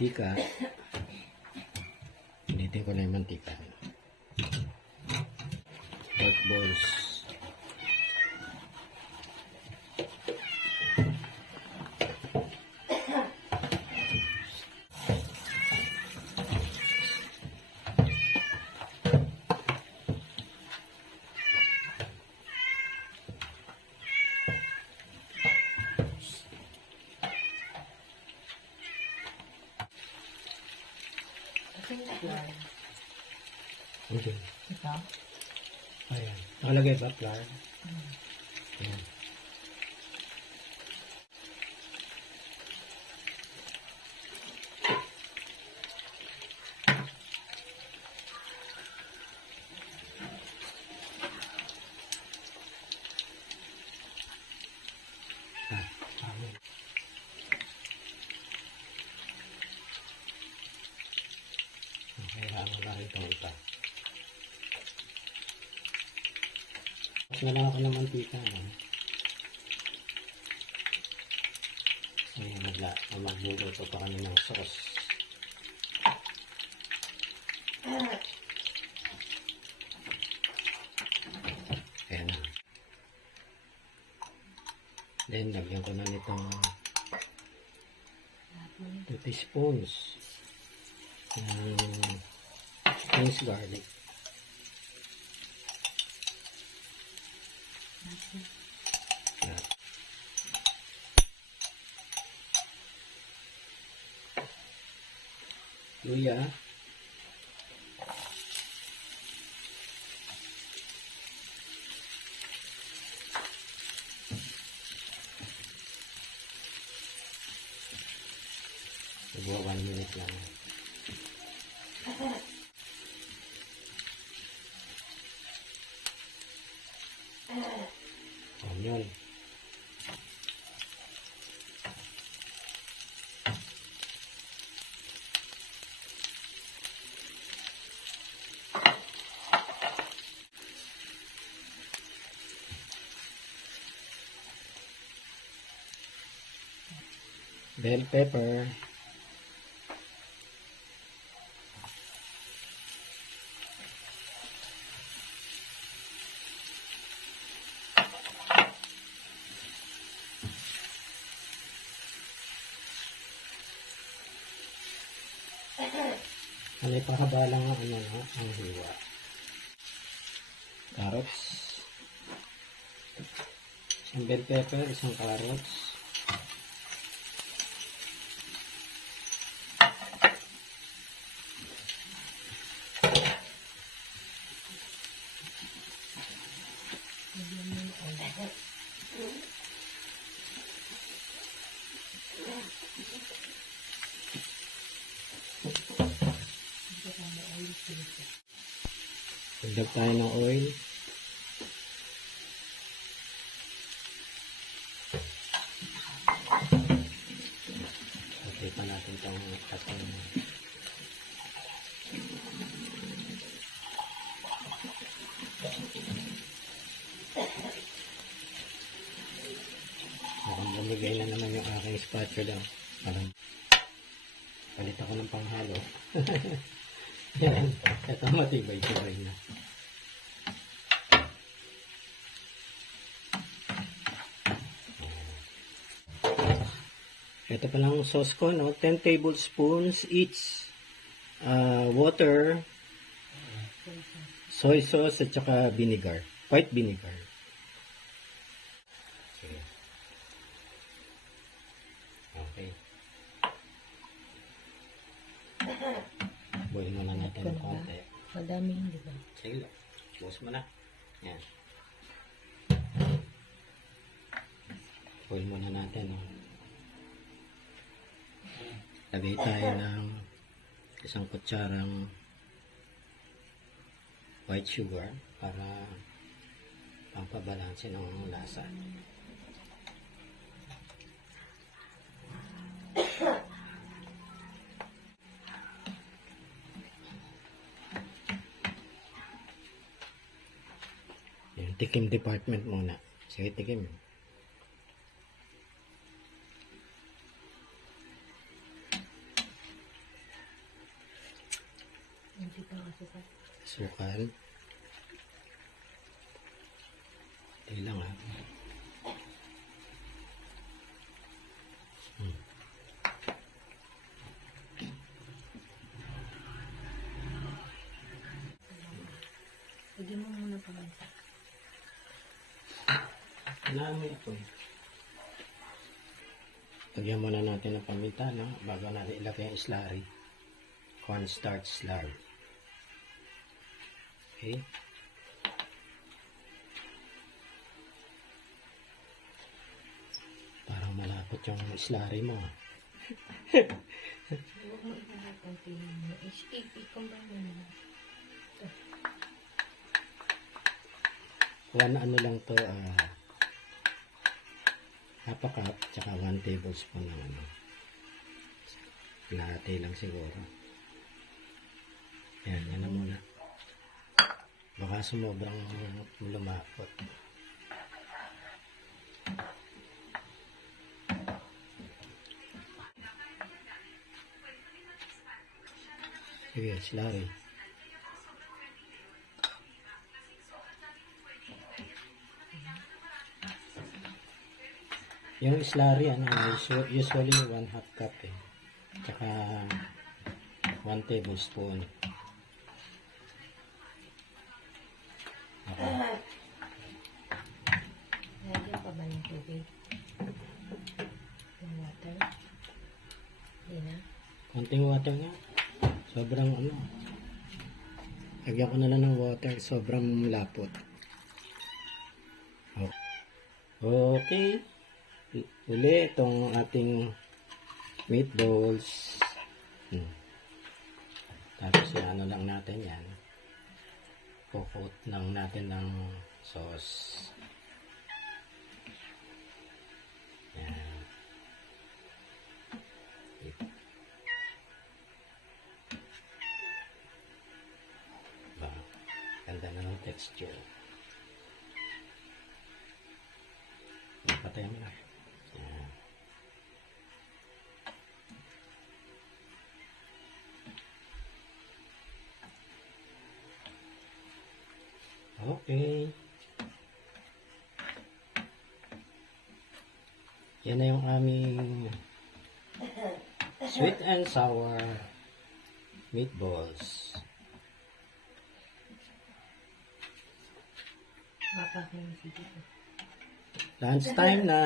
mantika. Pinitin ko na yung mantika. Pork balls. Okay. Ito? Ayan. Nakalagay ba flour? Ayan. Ayan. Kailangan mo lang itong iba. Tapos na lang ako ng mantika. Magluluto pa kami ng sauce. Ayan na. Then, lagyan ko na nitong 2 teaspoons ng minced garlic. Yan. Luya. Siguro 1 minute lang. Onion. Bell pepper. Ano ipahaba lang ang ang hiwa. Carrots. Isang bell pepper, isang carrots. Dagdag tayo ng oil. Okay pa natin itong katong. Mukhang bumigay na naman yung aking spatula. Parang palit ako ng panghalo. Yan. Ito matibay-tibay na. Ito pa lang sauce ko, no? 10 tablespoons each. Water, soy sauce, at saka vinegar. White vinegar. Okay. Boil muna natin ng konti. Madami, di ba? Sige lang. Close mo na. Yan. Boil muna natin. No? Lagay tayo ng isang kutsarang white sugar para pampabalansin ng lasa. Yung tikim department muna. Sige, tikim. Hindi pa kasi sa... Sukal. Hindi lang ha. Lagyan mo muna paminta. Namin ito. Lagyan muna natin ng paminta, no? Bago natin ilagay ang slurry. Cornstarch slurry. Okay. Parang malapot yung slurry mo. Huwag mo ipahat ang piling mo. I-combine mo na. One ano lang to, half a cup, tsaka 1 tablespoon ng ano. Latte lang siguro. Yan na muna. Baka sumobrang lumapot. Sige, slurry. Yung slurry, usually 1/2 cup eh. Tsaka 1 tablespoon. Okay. Lagyan pa ba ng tubig? Ng water? Hindi na. Konting water nga. Sobrang ano. Lagyan ko na lang ng water. Sobrang lapot. Okay. Uli itong ating meatballs. Tapos ano lang natin yan. Coat lang natin ng sauce. Yan. Ba, ganda na ng texture. Patay mo na. Yan. Okay. Yan na yung aming sweet and sour meatballs. Baka kayo sige. Lunch time na.